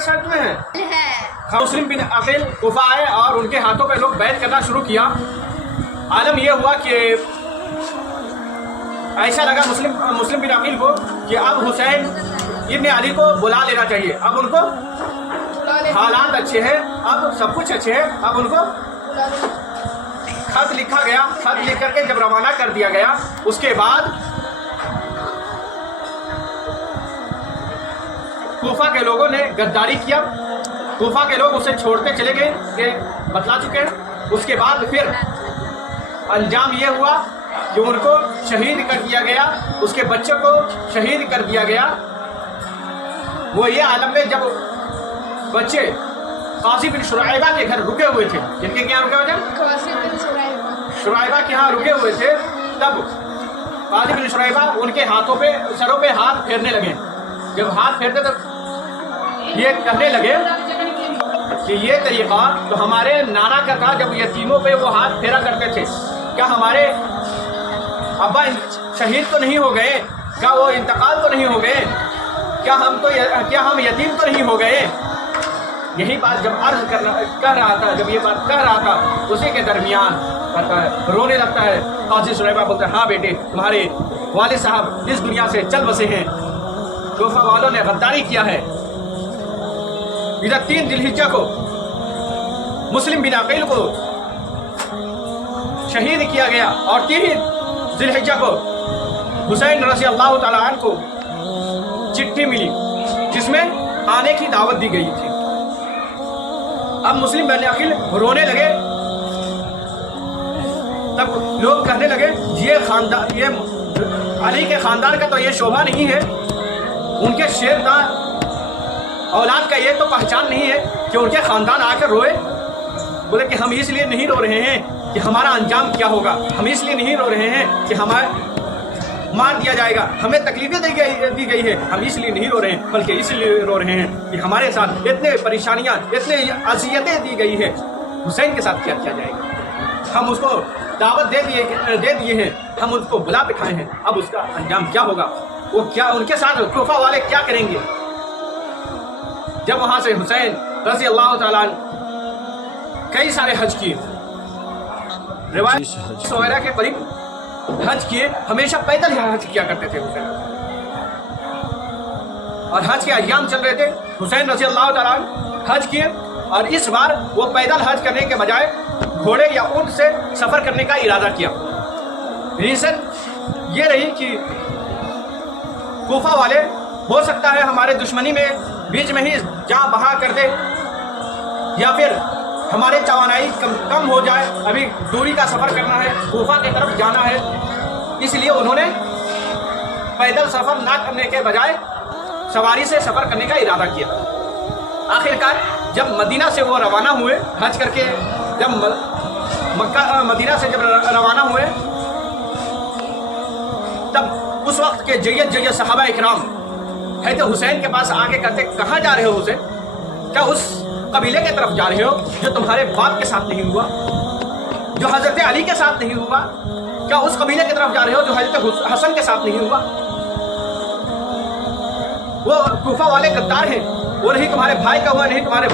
सच में है? मुस्लिम बिन अकील कुफा आए और उनके हाथों पे लोग बैत करना शुरू किया। आलम यह हुआ कि ऐसा लगा मुस्लिम बिन अकील को कि अब हुसैन इब्न अली को बुला लेना चाहिए। अब उनको हालात अच्छे हैं, अब सब कुछ अच्छे है, अब उनको खत लिखा गया। खत लिख करके जब रवाना कर दिया गया, उसके बाद कूफा के लोगों ने गद्दारी किया। कूफा के लोग उसे छोड़ते चले गए, ये बतला चुके हैं। उसके बाद फिर अंजाम ये हुआ कि उनको शहीद कर दिया गया, उसके बच्चों को शहीद कर दिया गया। वो ये आलम में जब बच्चे कासिम बिन शुराइबा के घर रुके हुए थे, जिनके क्या रुके हुए थे? शुराइबा के यहाँ रुके हुए थे, तब कासिम बिन शुराइबा उनके हाथों पे, सरों पे हाथ फेरने लगे। जब हाथ फेरते तो ये कहने लगे कि ये तरीका तो हमारे नाना का था, जब यतीमों पे वो हाथ फेरा करते थे। क्या हमारे अब्बा शहीद तो नहीं हो गए? क्या वो इंतकाल तो नहीं हो गए? क्या हम यतीम तो नहीं हो गए? यही बात जब अर्ज कह रहा था, जब ये बात कह रहा था, उसी के दरमियान करता है, रोने लगता है। काजी शुरैबा बोलते हैं, हाँ बेटे, तुम्हारे वालिद साहब इस दुनिया से चल बसे हैं। कूफा वालों ने गद्दारी किया है। इधर 3 जिलहिज्जा को मुस्लिम बिन अकील को शहीद किया गया और 3 जिलहिज्जा को हुसैन रज़ी अल्लाह तआला अन्हु को चिट्ठी मिली जिसमें आने की दावत दी गई थी। अब मुस्लिम बिन अकील रोने लगे। तब लोग कहने लगे, ये खानदान, ये अली के खानदान का तो ये शोभा नहीं है, उनके शेरदार औलाद का ये तो पहचान नहीं है कि उनके खानदान आकर रोए। बोले कि हम इसलिए नहीं रो रहे हैं कि हमारा अंजाम क्या होगा, हम इसलिए नहीं रो रहे हैं कि हमारे मार दिया जाएगा, हमें तकलीफें दी गई है, हम इसलिए नहीं रो रहे हैं, बल्कि इसलिए रो रहे हैं कि हमारे साथ इतने परेशानियां, इतने अज़ियतें दी गई है, हुसैन के साथ क्या किया जाएगा? हम उसको दावत दे दिए हैं, हम उसको बुला बिठाए हैं, अब उसका अंजाम क्या होगा? वो क्या, उनके साथ कूफा वाले क्या करेंगे? जब वहाँ से हुसैन रज़ी अल्लाह तआला कई सारे हज किए, रिवायत वगैरह के करीब हज किए, हमेशा पैदल ही हज किया करते थे हुसैन। और हज के अय्याम चल रहे थे, हुसैन रज़ी अल्लाह तआला हज किए, और इस बार वो पैदल हज करने के बजाय घोड़े या ऊंट से सफ़र करने का इरादा किया। रीज़न ये रही कि कूफा वाले हो सकता है हमारे दुश्मनी में बीच में ही जान बहा कर दे, या फिर हमारे तवानाई कम हो जाए, अभी दूरी का सफ़र करना है, कूफा की तरफ जाना है, इसलिए उन्होंने पैदल सफ़र ना करने के बजाय सवारी से सफ़र करने का इरादा किया। आखिरकार जब मदीना से वो रवाना हुए हज करके, जब मदीना से जब रवाना हुए, तब उस वक्त के जय्यद सहाबा इकराम है तो हुसैन के पास आके कहते, कहाँ जा रहे हो हुसैन? क्या उस कबीले के तरफ जा रहे हो जो तुम्हारे बाप के साथ नहीं हुआ, जो हजरत अली के साथ नहीं हुआ? क्या उस कबीले की तरफ जा रहे हो जो हजरत हसन के साथ नहीं हुआ? वो कूफा वाले गद्दार हैं, वो नहीं तुम्हारे भाई का हुआ, नहीं तुम्हारे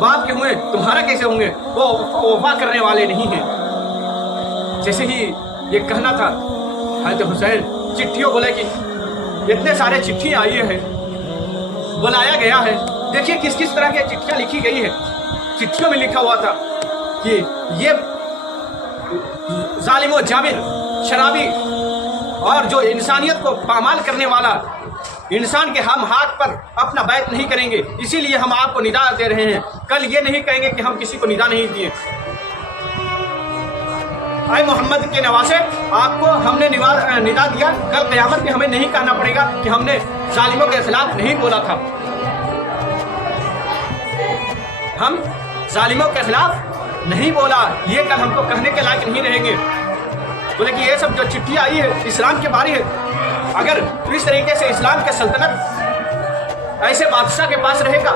बाप के हुए, तुम्हारा कैसे होंगे? वो वफा करने वाले नहीं हैं। जैसे ही ये कहना था, हजरत हुसैन चिट्ठियों बोले कि इतने सारे चिट्ठी आई है, बुलाया गया है, देखिए किस किस तरह की चिट्ठियाँ लिखी गई है। चिट्ठियों में लिखा हुआ था कि ये जालिम जाबिर शराबी और जो इंसानियत को पामाल करने वाला इंसान के हम हाथ पर अपना बैत नहीं करेंगे, इसीलिए हम आपको निदा दे रहे हैं। कल ये नहीं कहेंगे कि हम किसी को निदा नहीं दिए। आए मोहम्मद के नवासे, आपको हमने निदा दिया, कल क़यामत में हमें नहीं कहना पड़ेगा कि हमने जालिमों के खिलाफ नहीं बोला था। हम जालिमों के खिलाफ नहीं बोला, ये कल हमको कहने के लायक नहीं रहेंगे। बोले कि ये सब जो चिट्ठी आई है इस्लाम के बारे है, अगर इस तरीके से इस्लाम के सल्तनत ऐसे बादशाह के पास रहेगा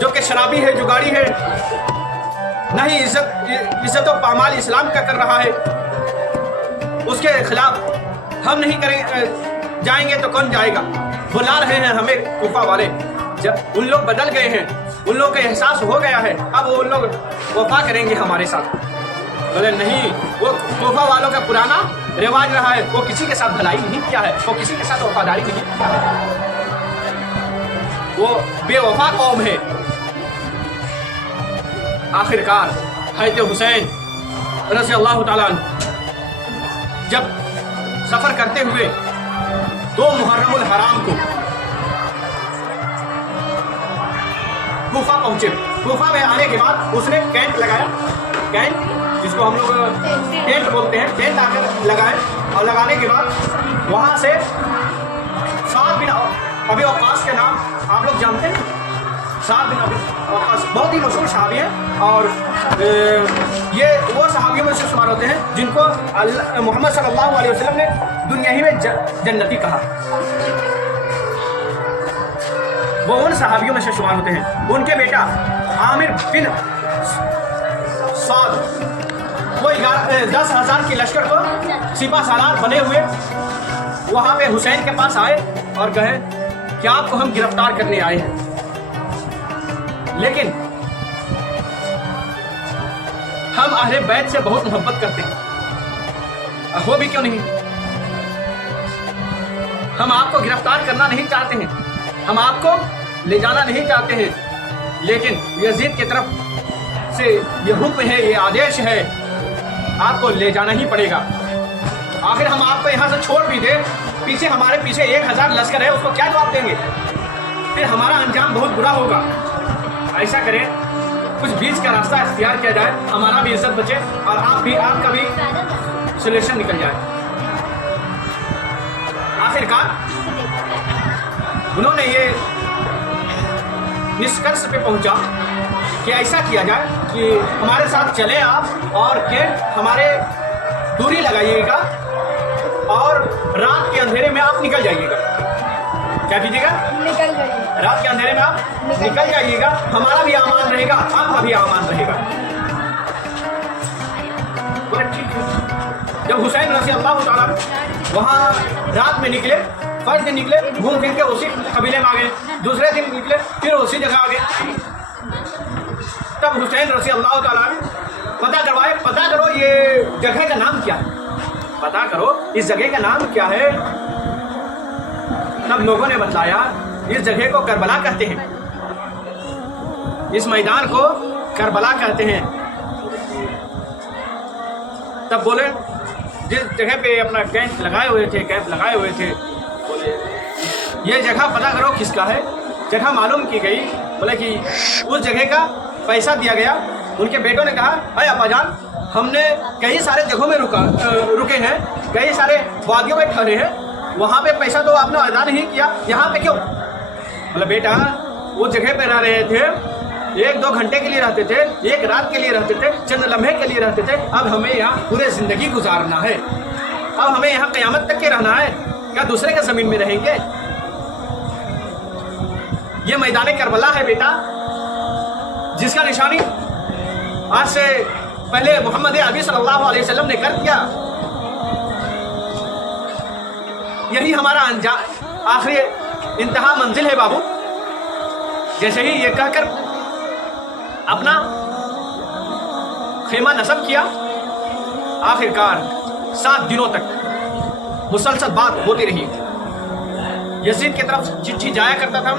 जो कि शराबी है, जुगाड़ी है, नहीं इज्जत और पामाल इस्लाम का कर रहा है, उसके खिलाफ हम नहीं करें जाएंगे तो कौन जाएगा? बुला रहे हैं हमें कूफा वाले, जब उन लोग बदल गए हैं, उन लोग का एहसास हो गया है, अब वो लोग वफा करेंगे हमारे साथ। बोले नहीं, वो तोहफा वालों का पुराना रिवाज रहा है, वो किसी के साथ भलाई नहीं किया है, वो किसी के साथ वफादारी नहीं किया है, वो बेवफा कौम है। आखिरकार हज़रत हुसैन रज़ी अल्लाह ताला अन्हु जब सफ़र करते हुए 2 मुहर्रमुल हराम को कूफा पहुंचे। कूफा में आने के बाद उसने कैंप लगाया, कैंप जिसको हम लोग टेंट बोलते हैं, टेंट आकर लगाए और लगाने के बाद वहाँ से साद बिन अबी वक्कास के नाम आप लोग जानते हैं। साद बिन अबी वक्कास बहुत ही मशहूर सहाबी हैं और ये वो सहाबियों में से शुमार होते हैं जिनको मोहम्मद सल्लल्लाहु अलैहि वसल्लम ने दुनिया ही में जन्नती कहा। वो उन सहाबियों में से शुमार होते हैं। उनके बेटा आमिर बिन साद वो 10,000 की लश्कर को सिपा सालार बने हुए वहाँ पे हुसैन के पास आए और कहे कि आपको हम गिरफ्तार करने आए हैं, लेकिन हम अहले बैत से बहुत मोहब्बत करते हैं, वो भी क्यों नहीं, हम आपको गिरफ्तार करना नहीं चाहते हैं, हम आपको ले जाना नहीं चाहते हैं, लेकिन यजीद की तरफ से ये हुक्म है, ये आदेश है, आपको ले जाना ही पड़ेगा। आखिर हम आपको यहाँ से छोड़ भी दें, पीछे हमारे पीछे 1000 लश्कर है, उसको क्या जवाब देंगे, फिर हमारा अंजाम बहुत बुरा होगा। ऐसा करें, कुछ बीच का रास्ता इख्तियार किया जाए, हमारा भी इज्जत बचे और आपका भी सिलेक्शन निकल जाए। आखिरकार उन्होंने ये निष्कर्ष पे पहुंचा कि ऐसा किया जाए कि हमारे साथ चले आप और के हमारे दूरी लगाइएगा और रात के अंधेरे में आप निकल जाइएगा। क्या कीजिएगा? निकल जाइए। रात के अंधेरे में आप निकल जाइएगा, हमारा भी आमान रहेगा, आपका भी आमान रहेगा। बोले ठीक है। जब हुसैन रज़ी अल्लाह ताला वहाँ रात में निकले, फर्स्ट दिन निकले, घूम फिर के उसी कबीले में आ गए, दूसरे दिन निकले फिर उसी जगह आ गए। तब हुसैन रज़ी अल्लाह ताला पता करवाए, पता करो ये जगह का नाम क्या है, पता करो इस जगह का नाम क्या है। तब लोगों ने बताया इस जगह को करबला कहते हैं, इस मैदान को करबला कहते हैं। तब बोले जिस जगह पे अपना कैंप लगाए हुए थे, बोले ये जगह पता करो किसका है। जगह मालूम की गई, बोले कि उस जगह का पैसा दिया गया। उनके बेटों ने कहा, अरे अब्बाजान, हमने कई सारे जगहों में रुके हैं, कई सारे वादियों में ठहरे हैं, वहाँ पे पैसा तो आपने अदा नहीं किया, यहाँ पे क्यों? बोले बेटा, वो जगह पे रह रहे थे, 1-2 घंटे के लिए रहते थे, 1 रात के लिए रहते थे, चंद लम्हे के लिए रहते थे, अब हमें यहाँ पूरे ज़िंदगी गुजारना है, अब हमें यहाँ क़यामत तक के रहना है, क्या दूसरे के ज़मीन में रहेंगे? ये मैदान करबला है बेटा, जिसका निशानी आज से पहले मोहम्मद अरबी सल्लल्लाहु अलैहि वसल्लम ने कर दिया। यही हमारा आखिरी इंतहा मंजिल है बाबू। जैसे ही ये कहकर अपना खेमा नस्ब किया, आखिरकार 7 दिनों तक मुसलसल बात होती रही। यजीद की तरफ से चिट्ठी जाया करता था,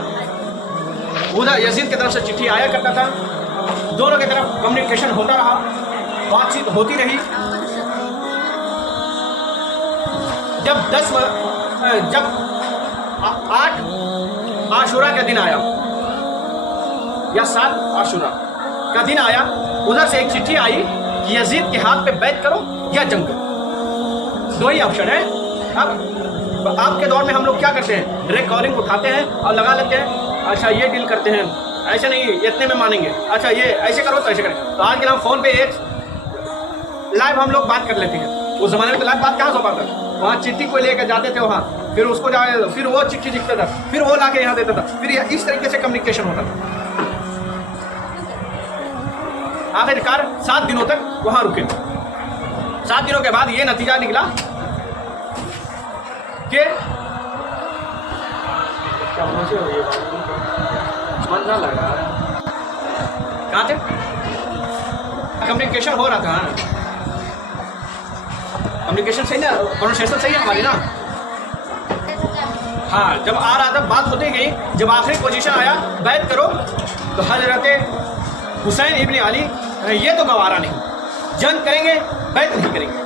उधर यजीद की तरफ से चिट्ठी आया करता था, दोनों की तरफ कम्युनिकेशन होता रहा, बातचीत होती रही। जब 8 आशुरा का दिन आया या 7 आशुरा का दिन आया, उधर से एक चिट्ठी आई कि यजीद के हाथ पे बैत करो या जंग करो, 2 ही ऑप्शन है। अब आपके दौर में हम लोग क्या करते हैं, रिकॉर्डिंग उठाते हैं और लगा लेते हैं, अच्छा ये डील करते हैं, ऐसे नहीं इतने में मानेंगे, अच्छा ये ऐसे करो तो ऐसे करें। तो आज के हम फ़ोन पे एक लाइव हम लोग बात कर लेते हैं। उस ज़माने में तो लाइव बात कहाँ हो पाता, वहाँ चिट्ठी को लेकर जाते थे वहाँ, फिर उसको फिर वो चिट्ठी लिखता था, फिर वो ला के यहाँ देता था, फिर इस तरीके से कम्युनिकेशन होता था। आखिरकार 7 दिनों तक वहाँ रुके। 7 दिनों के बाद ये नतीजा निकला कि मन ना लगा। कहाँ थे? कम्युनिकेशन हो रहा था, कम्युनिकेशन सही ना, प्रोनाउंसिएशन सही है हमारी ना। हाँ, जब आ रहा था बात होती गई, जब आखिरी पोजीशन आया बैत करो, तो हजरत हुसैन इब्न अली ये तो गवारा नहीं, जंग करेंगे बैत नहीं करेंगे।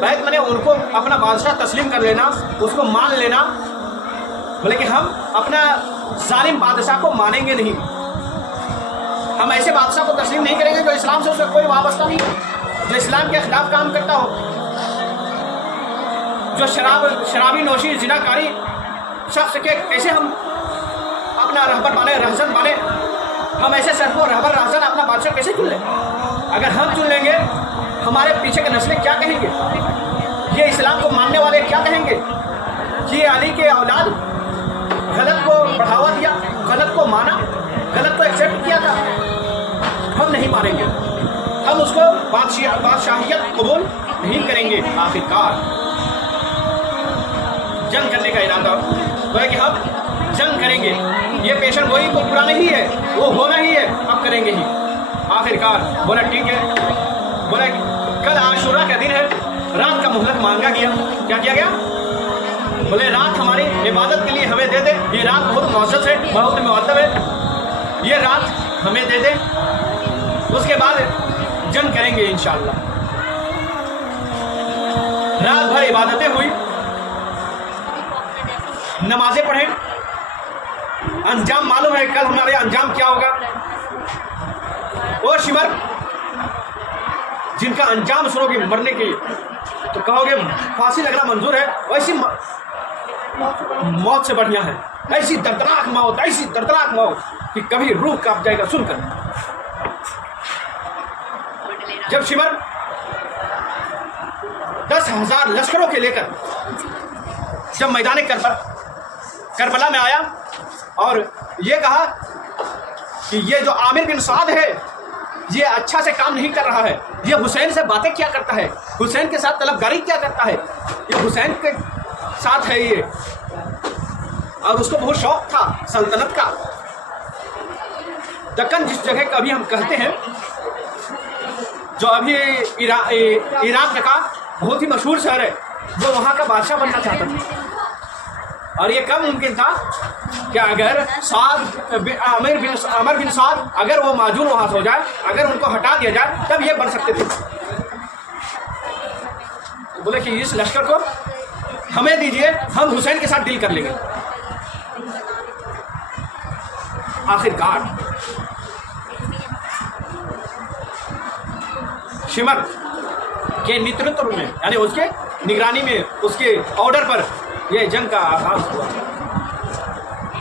बैत माने उनको अपना बादशाह तस्लीम कर लेना, उसको मान लेना, बोले कि हम अपना जालिम बादशाह को मानेंगे नहीं, हम ऐसे बादशाह को तस्लीम नहीं करेंगे जो इस्लाम से उसका कोई वाबस्ता नहीं हो, जो इस्लाम के खिलाफ काम करता हो, जो शराबी नोशी जिनाकारी शख्स के कैसे हम अपना रहबर माने, रहसन माने, हम ऐसे शख्स को रहबर रहसन अपना बादशाह कैसे चुन लें? अगर हम चुन लेंगे हमारे पीछे के नस्लें क्या कहेंगे? ये इस्लाम को मानने वाले क्या कहेंगे? ये अली के औलाद गलत को बढ़ावा दिया, गलत को माना, गलत को एक्सेप्ट किया था, हम नहीं मानेंगे, हम उसको बादशाहियत कबूल नहीं करेंगे। आखिरकार जंग करने का इरादा है कि हम जंग करेंगे, ये पेशन गोई को पूरा नहीं है, वो होना ही है, अब करेंगे ही। आखिरकार बोला ठीक है, बोला कल आशुरा का दिन है, रात का मोहलत मांगा गया। क्या किया गया? बोले रात हमारी इबादत के लिए हमें दे दे, ये रात बहुत मौसस है, बहुत मुअद्दब है, ये रात हमें दे दे, उसके बाद जंग करेंगे इंशाअल्लाह। रात भर इबादतें हुई, नमाजें पढ़े, अंजाम मालूम है कल हमारे अंजाम क्या होगा। वो शिमर जिनका अंजाम सुनोगे मरने के लिए तो कहोगे फांसी लगना मंजूर है, वैसी मौत से बढ़िया है, ऐसी दर्दनाक मौत, ऐसी दर्दनाक मौत कि कभी रूह कांप जाएगा सुनकर। जब शिमर 10,000 लश्करों के लेकर जब मैदान करबला में आया और ये कहा कि ये जो आमिर बिन साद है ये अच्छा से काम नहीं कर रहा है, ये हुसैन से बातें क्या करता है, हुसैन के साथ तलबगारी क्या करता है, ये हुसैन के साथ है ये, और उसको बहुत शौक था सल्तनत का। दक्कन जिस जगह का अभी हम कहते हैं, जो अभी इराक का बहुत ही मशहूर शहर है, वो वहाँ का बादशाह बनना चाहता था। और ये कब मुमकिन था कि अगर अमर बिन साद अगर वो माजून वहाँ से हो जाए, अगर उनको हटा दिया जाए, तब ये बन सकते थे। तो बोले कि इस लश्कर को हमें दीजिए, हम हुसैन के साथ डील कर लेंगे। आखिरकार शिमर के नेतृत्व में, यानी उसके निगरानी में, उसके ऑर्डर पर यह जंग का आगाज हुआ।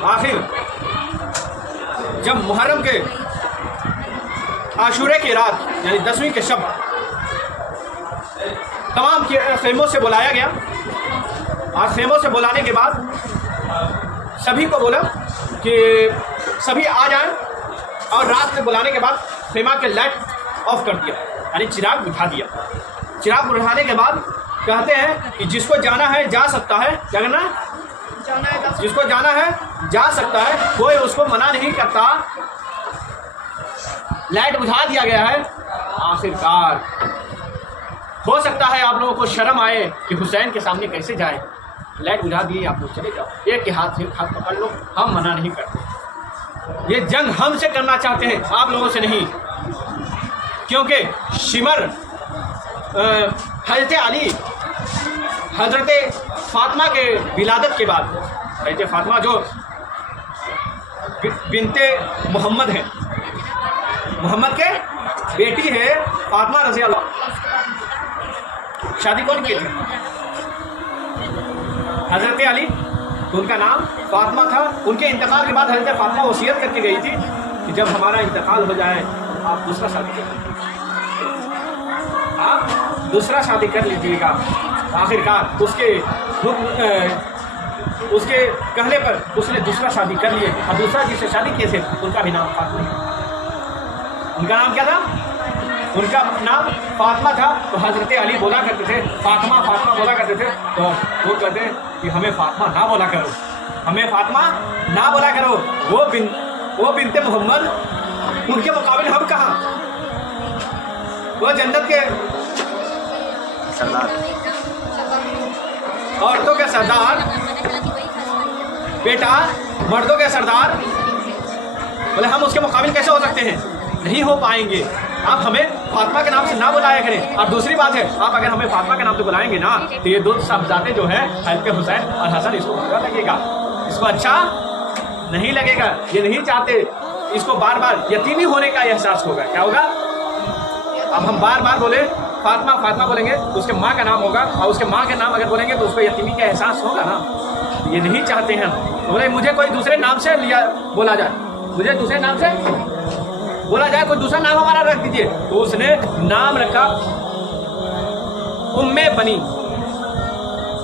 आखिर जब मुहर्रम के आशूरे की रात यानी 10वीं के शब तमाम खेमों से बुलाया गया, और खेमों से बुलाने के बाद सभी को बोला कि सभी आ जाएं, और रात में बुलाने के बाद खेमा के लाइट ऑफ कर दिया, यानी चिराग बुझा दिया। चिराग बुझाने के बाद कहते हैं कि जिसको जाना है जा सकता है, क्या करना है? जिसको जाना है जा सकता है, कोई उसको मना नहीं करता। लाइट बुझा दिया गया है। आखिरकार हो सकता है आप लोगों को शर्म आए कि हुसैन के सामने कैसे जाए, लाइट बुझा दिए, आप लोग चले जाओ, एक के हाथ से हाथ पकड़ लो, हम मना नहीं करते। ये जंग हमसे करना चाहते हैं, आप लोगों से नहीं, क्योंकि शिमर हज़रत अली, हज़रत फातिमा के विलादत के बाद, हज़रत फातिमा जो बिनते मोहम्मद है, मोहम्मद के बेटी है फातिमा रज़ी अल्लाह, शादी कौन की थी? हज़रत अली, तो उनका नाम फातिमा था। उनके इंतकाल के बाद हज़रत फातिमा वसीयत करके गई थी कि जब हमारा इंतकाल हो जाए आप दूसरा शादी कर लीजिए, आप दूसरा शादी कर लीजिएगा। आखिरकार उसके कहने पर उसने दूसरा शादी कर लिए, और दूसरा जिससे शादी किए थे उनका भी नाम फातिमा, उनका नाम क्या था? उनका नाम फातिमा था। तो हज़रत अली बोला करते थे फातिमा, फातिमा बोला करते थे, तो वो कहते कि हमें फातिमा ना बोला करो, हमें फातिमा ना बोला करो, वो बिनते मोहम्मद, उनके मुकाबले हम कहाँ, वो जन्नत के सरदार, औरतों के सरदार, बेटा मर्दों के सरदार, बोले हम उसके मुकाबले कैसे हो सकते हैं, नहीं हो पाएंगे। आप हमें फातिमा के नाम से ना बुलाया करें। और दूसरी बात है, आप अगर हमें फातिमा के नाम से बुलाएंगे ना तो ये दो साहबजादे जो हैं हल्के हुसैन और हसन, इसको बुरा लगेगा, इसको अच्छा नहीं लगेगा, ये नहीं चाहते, इसको बार बार यतीमी होने का एहसास होगा। क्या होगा? अब हम बार बार बोले फातिमा फातिमा बोलेंगे तो उसके माँ का नाम होगा, और उसके माँ के नाम अगर बोलेंगे तो उसको यतीमी का एहसास होगा ना, ये नहीं चाहते हैं। बोले मुझे कोई दूसरे नाम से लिया बोला जाए, मुझे दूसरे नाम से बोला जाए, कोई दूसरा नाम हमारा रख दीजिए। तो उसने नाम रखा उम्मे बनी।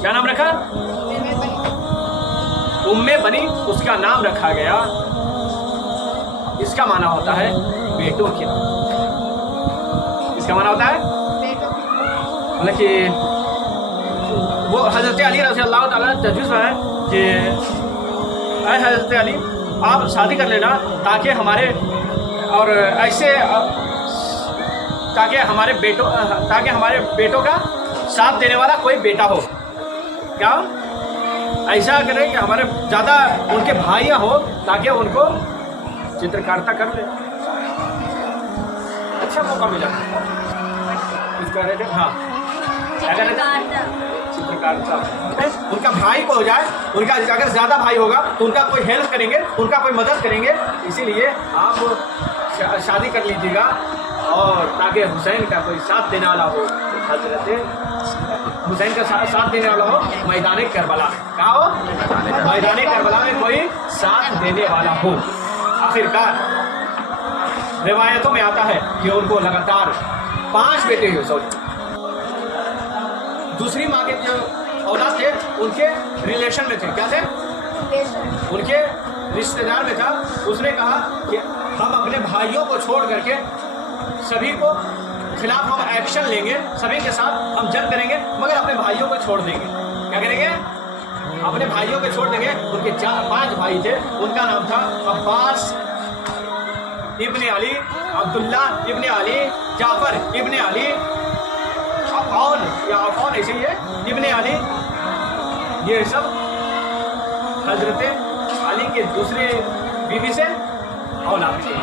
क्या नाम रखा? उम्मे बनी, उसका नाम रखा गया। इसका माना होता है बेटों के नाम। इसका माना होता है मतलब कि वो हजरत अली रज़ी अल्लाह ताला तजवीज़ है कि ऐ हजरत अली आप शादी कर लेना ताकि हमारे और ऐसे ताकि हमारे बेटों का साथ देने वाला कोई बेटा हो। क्या ऐसा करें कि हमारे ज़्यादा उनके भाइयाँ हो ताकि उनको चित्रकारिता कर ले, अच्छा मौका मिला। इसका रहे थे हाँ चित्रकारिता, उनका भाई को हो जाए, उनका अगर ज़्यादा भाई होगा तो उनका कोई हेल्प करेंगे, उनका कोई मदद करेंगे। इसीलिए आप शादी कर लीजिएगा और ताकि हुसैन का कोई साथ देने वाला हो, हजरत हुसैन का साथ देने वाला हो मैदान करबला। क्या हो? मैदान करबला में कोई साथ देने वाला हो। आखिरकार रिवायतों में आता है कि उनको लगातार 5 बेटे हुए। सॉरी, दूसरी माँ के जो औलाद थे उनके रिलेशन में थे। क्या थे? उनके रिश्तेदार में था। उसने कहा कि हम अपने भाइयों को छोड़ करके सभी को खिलाफ हम एक्शन लेंगे, सभी के साथ हम जंग करेंगे, मगर अपने भाइयों को छोड़ देंगे। क्या करेंगे? अपने भाइयों को छोड़ देंगे। उनके 5 भाई थे। उनका नाम था अब्बास इब्ने अली, अब्दुल्ला इब्ने अली, जाफर इब्ने अली, अफौन ऐसे ही है, इब्ने अली। ये सब हजरत अली के दूसरे बीवी से औलाद थे।